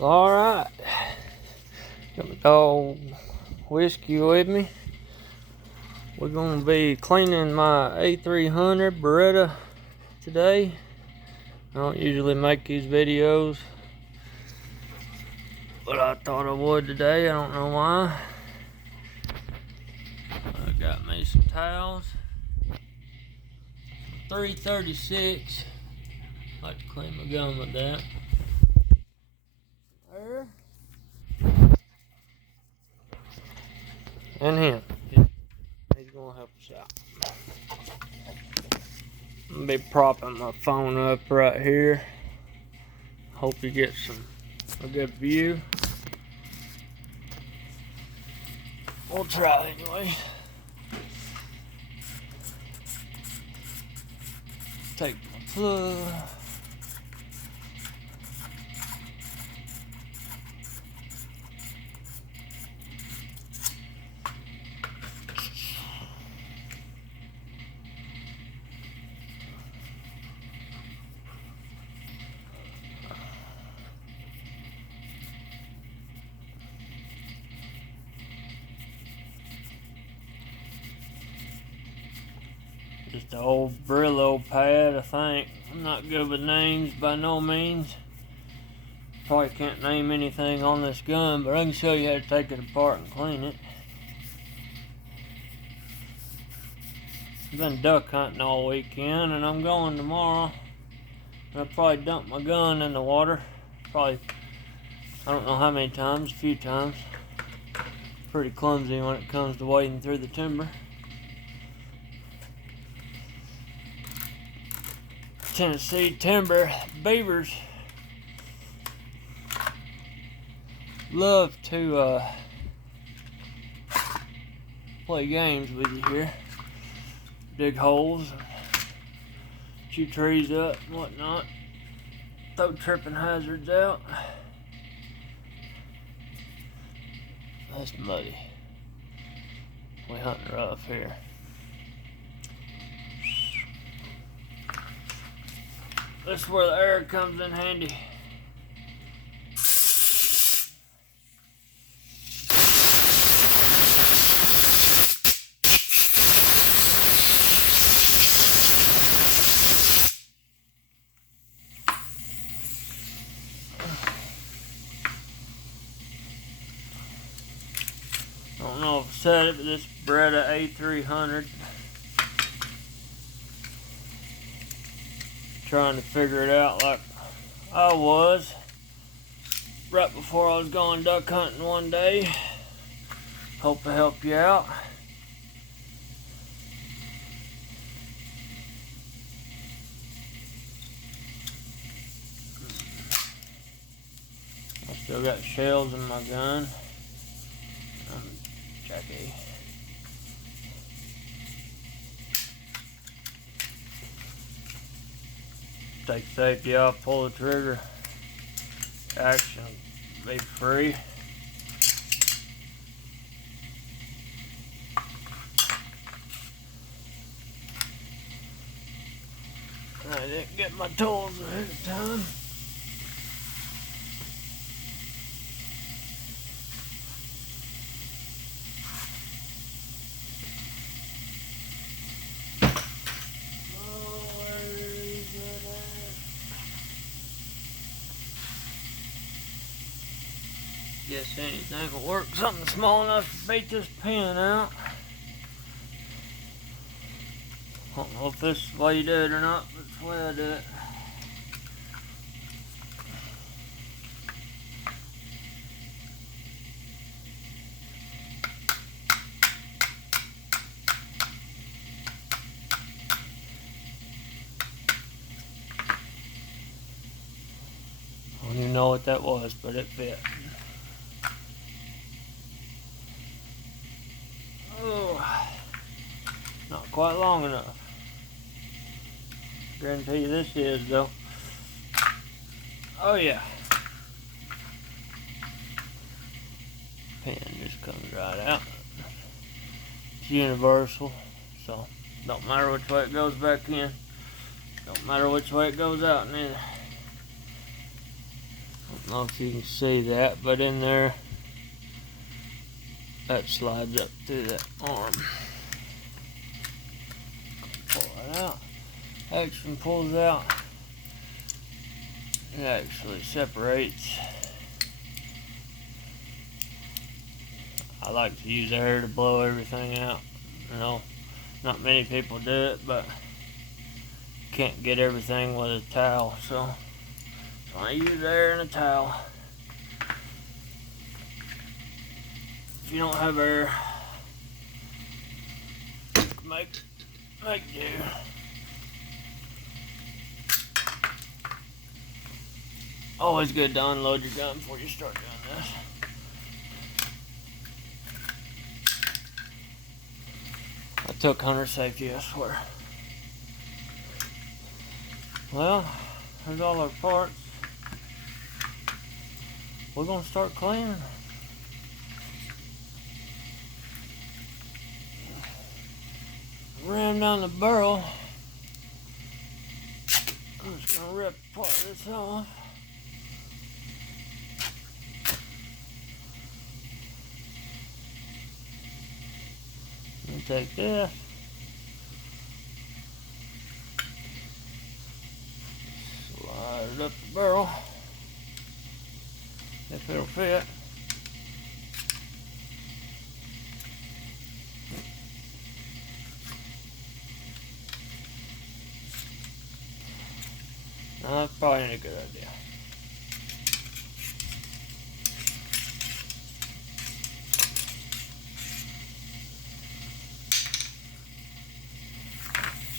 Alright, got my dog Whiskey with me. We're going to be cleaning my A300 Beratta today. I don't usually make these videos, but I thought I would today. I don't know why. I got me some towels, 336. Like to clean my gun with that. There. And him. He's gonna help us out. I'm gonna be propping my phone up right here. Hope you get a good view. We'll try anyway. Take my plug. Just an old Brillo pad, I think. I'm not good with names by no means. Probably can't name anything on this gun, but I can show you how to take it apart and clean it. I've been duck hunting all weekend, and I'm going tomorrow. I'll probably dump my gun in the water. Probably, I don't know how many times, a few times. Pretty clumsy when it comes to wading through the timber. Tennessee timber beavers love to play games with you here. Dig holes, chew trees up and whatnot. Throw tripping hazards out. That's muddy. We hunting rough here. This is where the air comes in handy. I don't know if I said it, but this Beratta A300. Trying to figure it out like I was right before I was going duck hunting one day. Hope to help you out. I still got shells in my gun. Jackie. Take safety off, pull the trigger, action, be free. I didn't get my tools ahead of time. Guess anything will work. Something small enough to beat this pin out. I don't know if this is the way you do it or not, but it's the way I do it. I don't even know what that was, but it fit. Oh, not quite long enough. Guarantee you this is though. Oh yeah. Pin just comes right out. It's universal, so don't matter which way it goes back in. Don't matter which way it goes out neither. know if you can see that, but in there, that slides up through that arm. Pull it out. Action pulls out. It actually separates. I like to use air to blow everything out. You know, not many people do it, but can't get everything with a towel, so I use air and a towel. If you don't have air, make do. Always good to unload your gun before you start doing this. I took hunter safety, I swear. Well, there's all our parts. We're gonna start cleaning. Ram down the barrel. I'm just gonna rip part of this off. And take this. Slide it up the barrel. If it'll fit. No, that's probably ain't a good idea.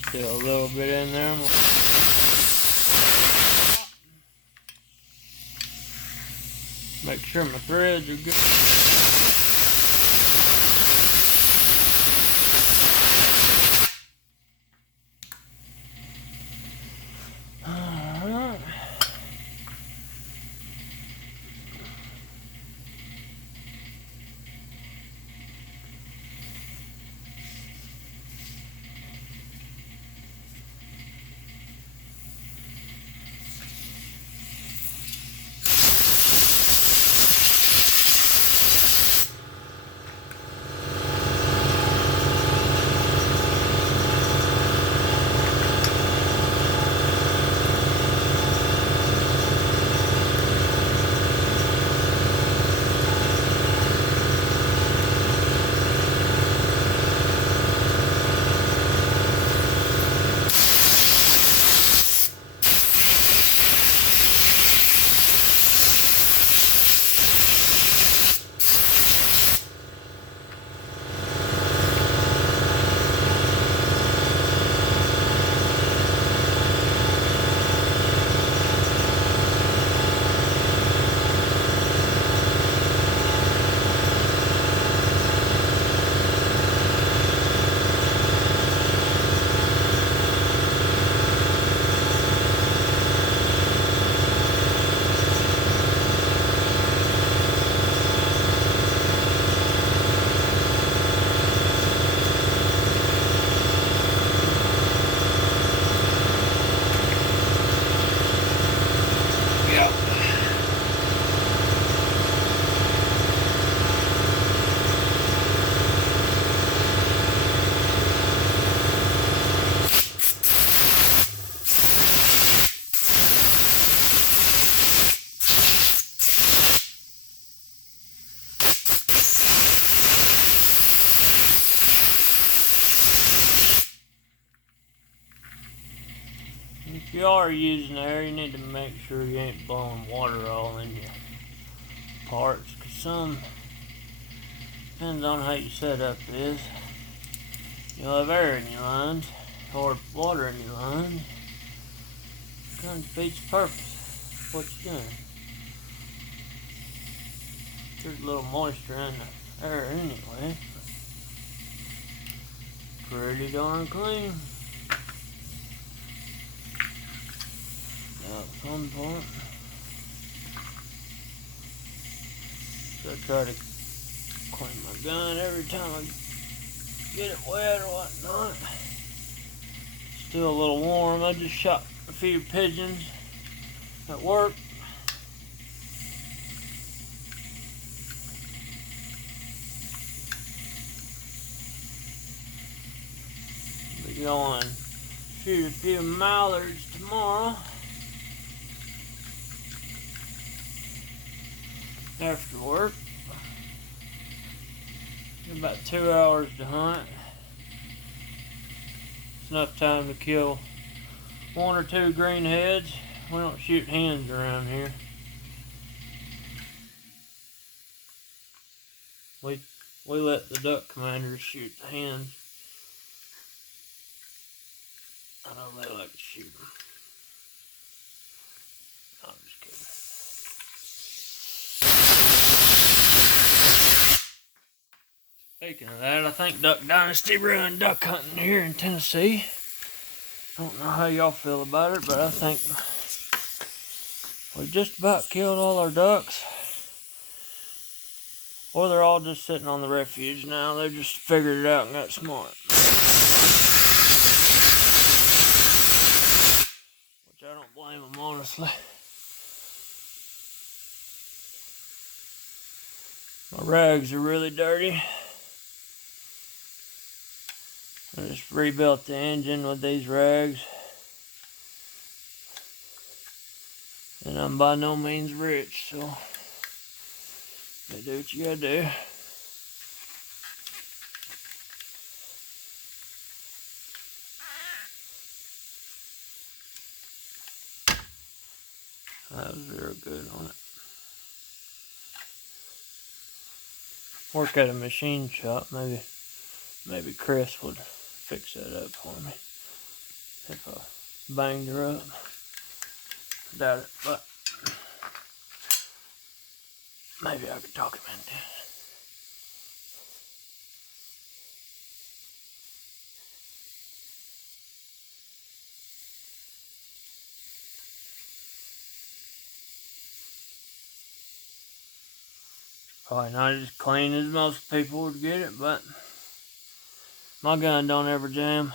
Still a little bit in there. Make sure my threads are good. Alright. If you are using air, you need to make sure you ain't blowing water all in your parts, because some, depends on how your setup is, you'll have air in your lines, or water in your lines. It kind of defeats the purpose of what you're doing. There's a little moisture in the air anyway. Pretty darn clean. Now, fun part. So I try to clean my gun every time I get it wet or whatnot. Still a little warm. I just shot a few pigeons at work. going shoot a few mallards tomorrow. After work. About 2 hours to hunt. It's enough time to kill 1 or 2 greenheads. We don't shoot hens around here. We let the duck commanders shoot the hens. I know they like to shoot them. No, I'm just kidding. Speaking of that, I think Duck Dynasty ruined duck hunting here in Tennessee. I don't know how y'all feel about it, but I think we just about killed all our ducks. Or they're all just sitting on the refuge now. They just figured it out and got smart. Which I don't blame them, honestly. My rags are really dirty. I just rebuilt the engine with these rags. And I'm by no means rich, so you do what you gotta do. That was real good on it. Work at a machine shop, maybe Chris would fix that up for me if I banged her up. Doubt it, but maybe I could talk him into it. Probably not as clean as most people would get it, but my gun don't ever jam.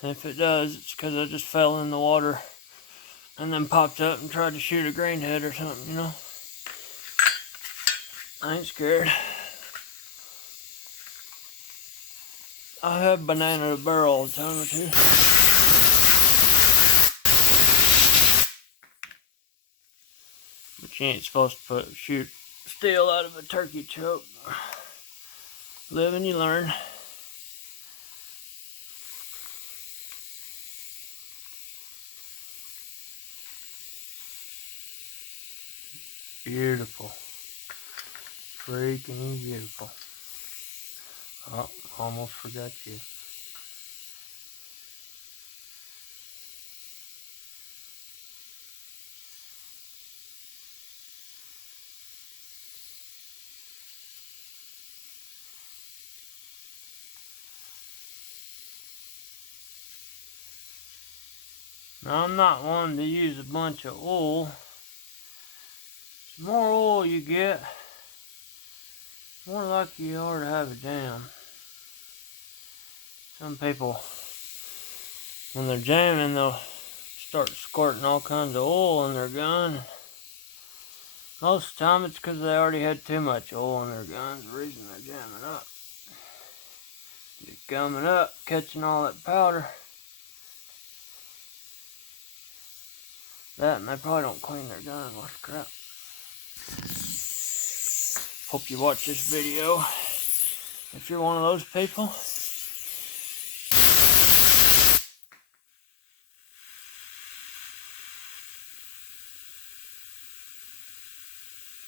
And if it does, it's because I just fell in the water and then popped up and tried to shoot a greenhead or something, you know? I ain't scared. I have banana to barrel all the time or two. But you ain't supposed to shoot steel out of a turkey choke. Live and you learn. Beautiful. Freaking beautiful. Oh, almost forgot you. Now, I'm not one to use a bunch of oil. The more oil you get, the more likely you are to have a jam. Some people, when they're jamming, they'll start squirting all kinds of oil in their gun. Most of the time, it's because they already had too much oil in their guns. The reason they're jamming up. Just gumming up, catching all that powder. That, and they probably don't clean their gun worth crap. Hope you watch this video. If you're one of those people.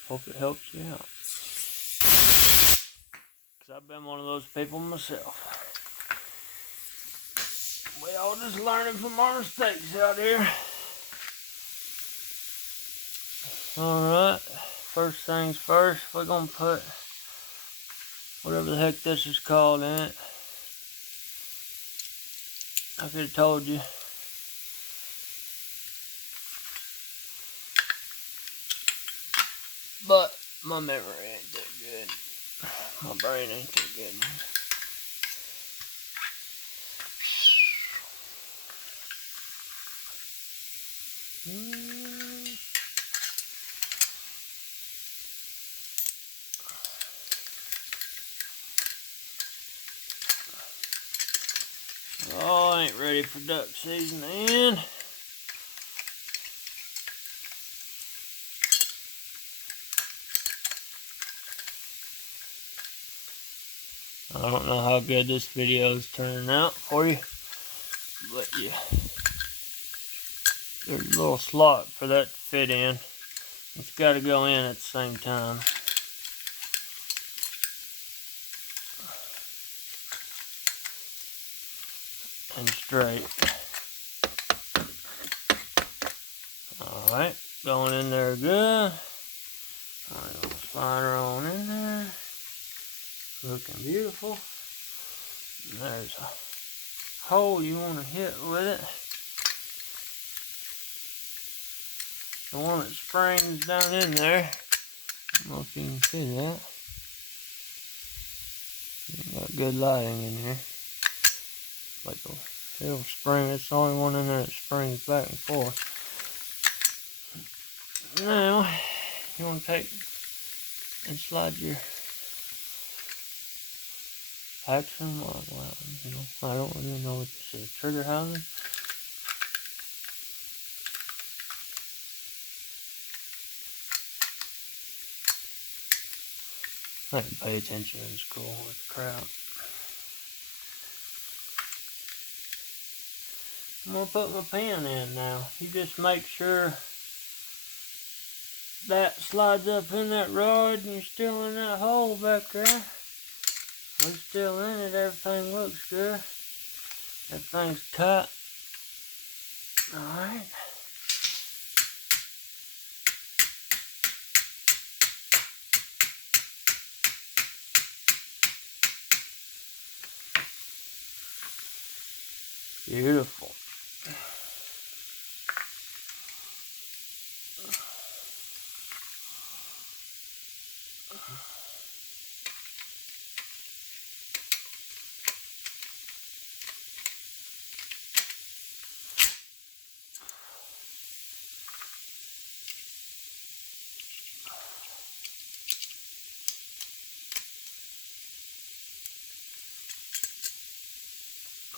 Hope it helps you out. Because I've been one of those people myself. We all just learning from our mistakes out here. Alright, first things first, we're going to put whatever the heck this is called in it. I could have told you. But my memory ain't that good. My brain ain't that good. I ain't ready for duck season to end. I don't know how good this video is turning out for you, but yeah, there's a little slot for that to fit in. It's got to go in at the same time. And straight. Alright, going in there good. I'm going to slide her on in there. Looking beautiful. And there's a hole you want to hit with it. The one that springs down in there. I don't know if you can see that. Got good lighting in here. Like it'll spring. It's the only one in there that springs back and forth. Now you want to take and slide your action. Well, you know, I don't really know what this is. Trigger housing. I can pay attention in school with crap. I'm gonna put my pin in now. You just make sure that slides up in that rod and you're still in that hole back there. We're still in it, everything looks good. Everything's cut. Alright. Beautiful.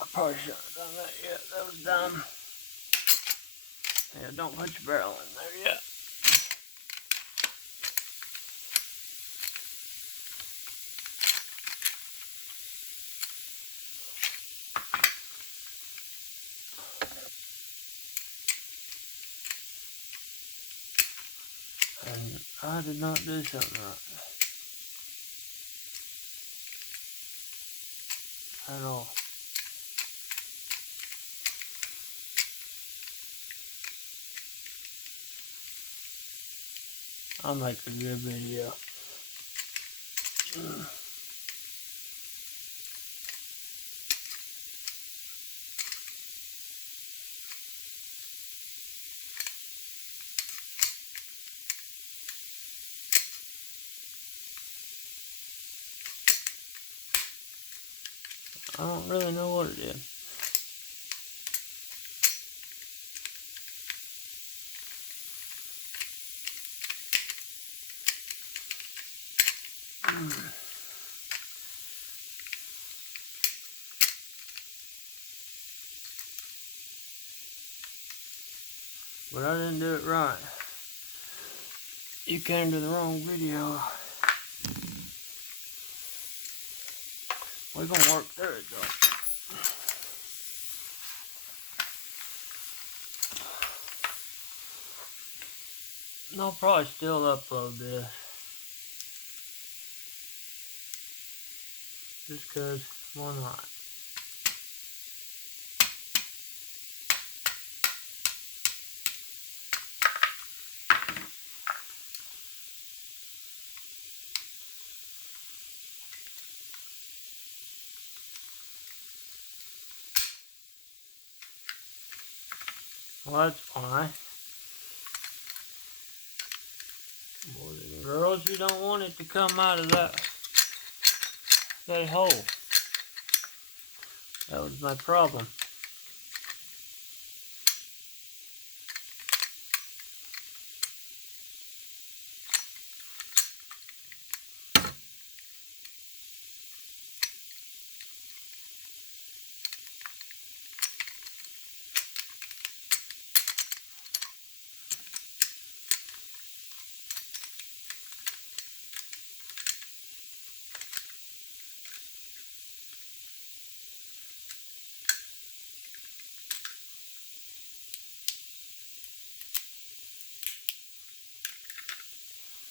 I probably shouldn't have done that yet. That was dumb. Yeah, don't put your barrel in there yet. And I did not do something right. At all. I'll make a good video. I don't really know what it is. But I didn't do it right. You came to the wrong video. We're gonna work through it though. And I'll probably still upload this. Just cause, why not? Well, that's fine. Boys and girls, you don't want it to come out of that hole. That was my problem.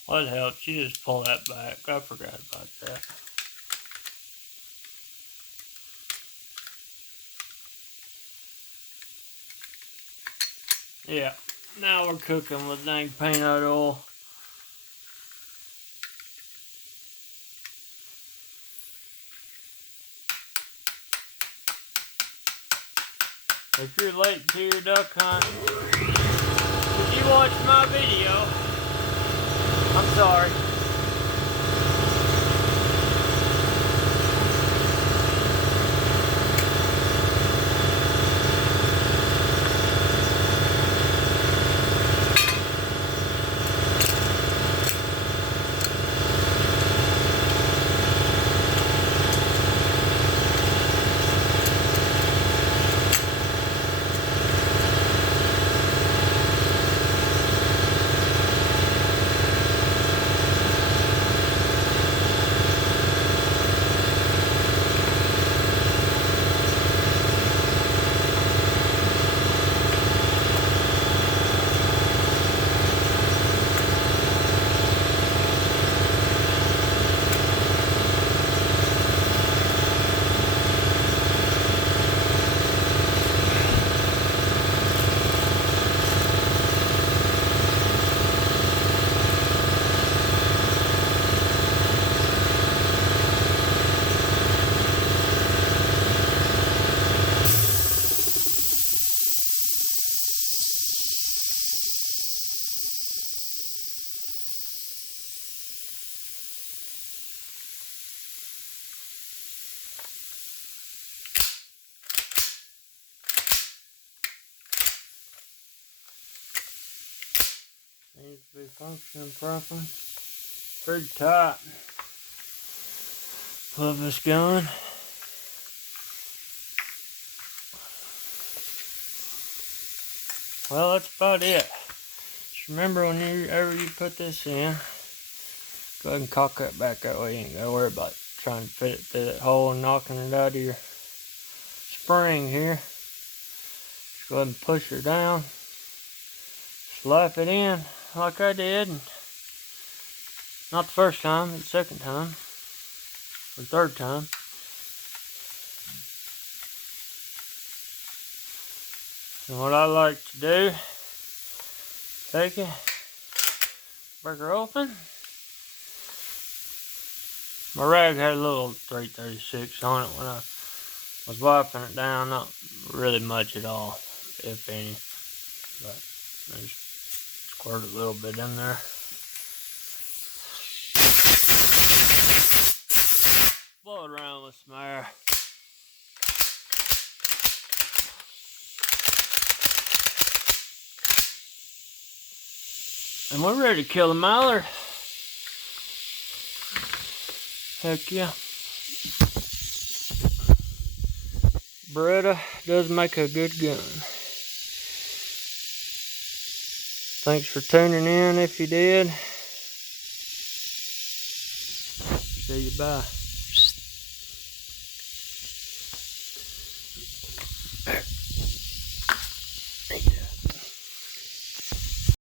Well, it helps. You just pull that back. I forgot about that. Yeah. Now we're cooking with dang peanut oil. If you're late to your duck hunt, if you watch my video, I'm sorry. Needs to be functioning properly. Pretty tight. Love this gun. Well, that's about it. Just remember whenever you put this in, go ahead and cock that back that way. You ain't gotta worry about trying to fit it through that hole and knocking it out of your spring here. Just go ahead and push her down. Slap it in like I did. Not the first time, the second time. Or third time. And what I like to do, take it, break her open. My rag had a little 336 on it when I was wiping it down. Not really much at all, if any. But I just squirt a little bit in there. Blow it around with some air. And we're ready to kill a mallard. Heck yeah. Beratta does make a good gun. Thanks for tuning in if you did. See you, bye.